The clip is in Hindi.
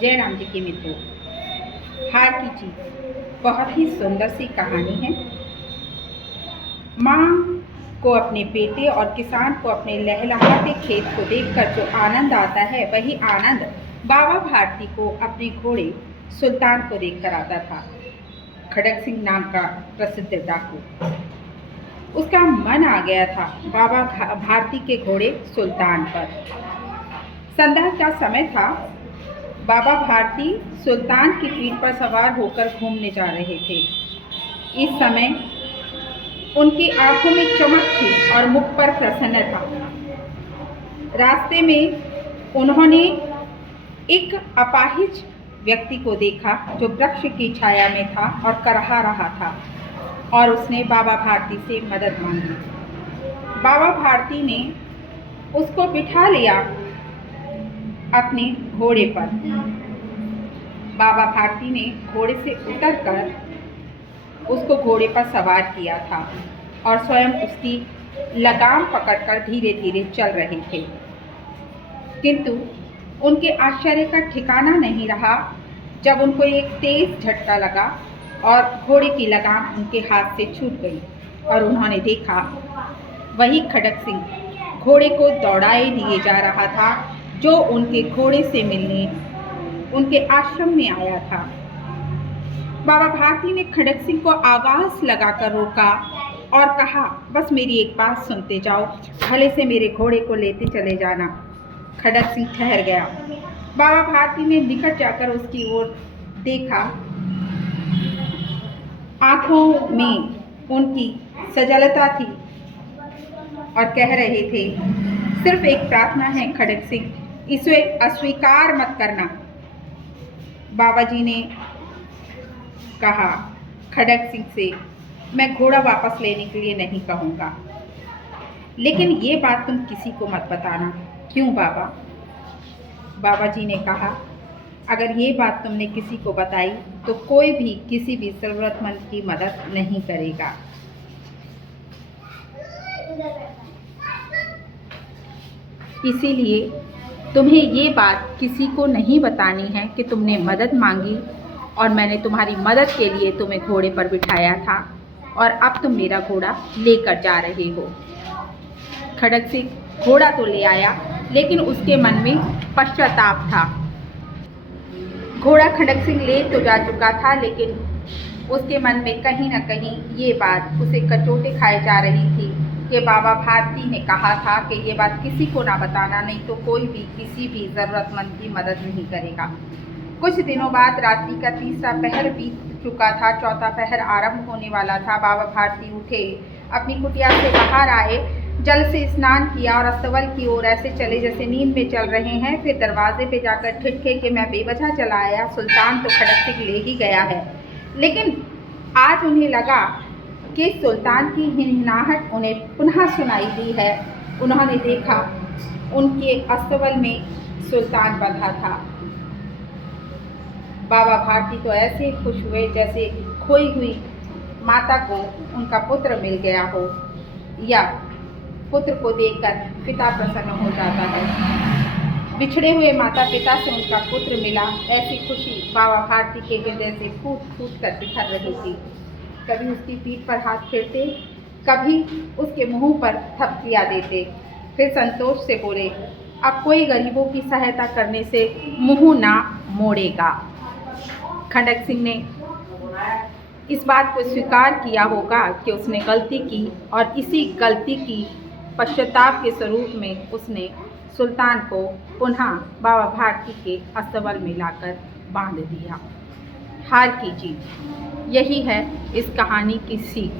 जय राम जी के मित्रों, हार की जीत बहुत ही सुंदर सी कहानी है। माँ को अपने बेटे और किसान को अपने लहलहाते खेत को देखकर जो आनंद आता है, वही आनंद बाबा भारती को अपने घोड़े सुल्तान को देखकर आता था। खड़क सिंह नाम का प्रसिद्ध डाकू, उसका मन आ गया था बाबा भारती के घोड़े सुल्तान पर। संध्या का समय था। बाबा भारती सुल्तान की पीठ पर सवार होकर घूमने जा रहे थे। इस समय उनकी आंखों में चमक थी और मुख पर प्रसन्नता। रास्ते में उन्होंने एक अपाहिज व्यक्ति को देखा जो वृक्ष की छाया में था और करहा रहा था, और उसने बाबा भारती से मदद मांगी। बाबा भारती ने उसको बिठा लिया अपने घोड़े पर। बाबा भारती ने घोड़े से उतरकर उसको घोड़े पर सवार किया था और स्वयं उसकी लगाम पकड़कर धीरे धीरे चल रहे थे। किंतु उनके आश्चर्य का ठिकाना नहीं रहा जब उनको एक तेज झटका लगा और घोड़े की लगाम उनके हाथ से छूट गई और उन्होंने देखा वही खड़क सिंह घोड़े को दौड़ाए लिए जा रहा था, जो उनके घोड़े से मिलने उनके आश्रम में आया था। बाबा भारती ने खड़क सिंह को आवाज लगाकर रोका और कहा, बस मेरी एक बात सुनते जाओ, भले से मेरे घोड़े को लेते चले जाना। खड़क सिंह ठहर गया। बाबा भारती ने निकट जाकर उसकी ओर देखा। आंखों में उनकी सजलता थी और कह रहे थे, सिर्फ एक प्रार्थना है खड़क सिंह, इसे अस्वीकार मत करना। बाबा जी ने कहा खड़क सिंह से, मैं घोड़ा वापस लेने के लिए नहीं कहूँगा, लेकिन ये बात तुम किसी को मत बताना। क्यों बाबा? बाबा जी ने कहा, अगर ये बात तुमने किसी को बताई तो कोई भी किसी भी ज़रूरतमंद की मदद नहीं करेगा। इसीलिए तुम्हें ये बात किसी को नहीं बतानी है कि तुमने मदद मांगी और मैंने तुम्हारी मदद के लिए तुम्हें घोड़े पर बिठाया था और अब तुम मेरा घोड़ा लेकर जा रहे हो। खड़क सिंह घोड़ा तो ले आया, लेकिन उसके मन में पश्चाताप था। घोड़ा खड़क सिंह ले तो जा चुका था, लेकिन उसके मन में कहीं न कहीं ये बात उसे कचोटे खाए जा रही थी कि बाबा भारती ने कहा था कि ये बात किसी को ना बताना, नहीं तो कोई भी किसी भी ज़रूरतमंद की मदद नहीं करेगा। कुछ दिनों बाद रात्रि का तीसरा पहर बीत चुका था, चौथा पहर आरंभ होने वाला था। बाबा भारती उठे, अपनी कुटिया से बाहर आए, जल से स्नान किया और अस्तबल की ओर ऐसे चले जैसे नींद में चल रहे हैं। फिर दरवाजे पे जाकर ठिठके कि मैं बेवजह चला आया, सुल्तान तो खड़क सिंह ले ही गया है। लेकिन आज उन्हें लगा कि सुल्तान की हिनहिनाहट उन्हें पुनः सुनाई दी है। उन्होंने देखा उनके अस्तबल में सुल्तान बंधा था। बाबा भारती तो ऐसे खुश हुए जैसे खोई हुई माता को उनका पुत्र मिल गया हो, या पुत्र को देखकर पिता प्रसन्न हो जाता है। बिछड़े हुए माता पिता से उनका पुत्र मिला, ऐसी खुशी बाबा भारती के हृदय से फूट फूट कर बिखर रही थी। कभी उसकी पीठ पर हाथ फेरते, कभी उसके मुंह पर थपकियां देते, फिर संतोष से बोले, अब कोई गरीबों की सहायता करने से मुंह ना मोड़ेगा। खड़क सिंह ने इस बात को स्वीकार किया होगा कि उसने गलती की और इसी गलती की पश्चाताप के स्वरूप में उसने सुल्तान को पुनः बाबा भारती के अस्तबल में लाकर बांध दिया। हार की जीत, यही है इस कहानी की सीख।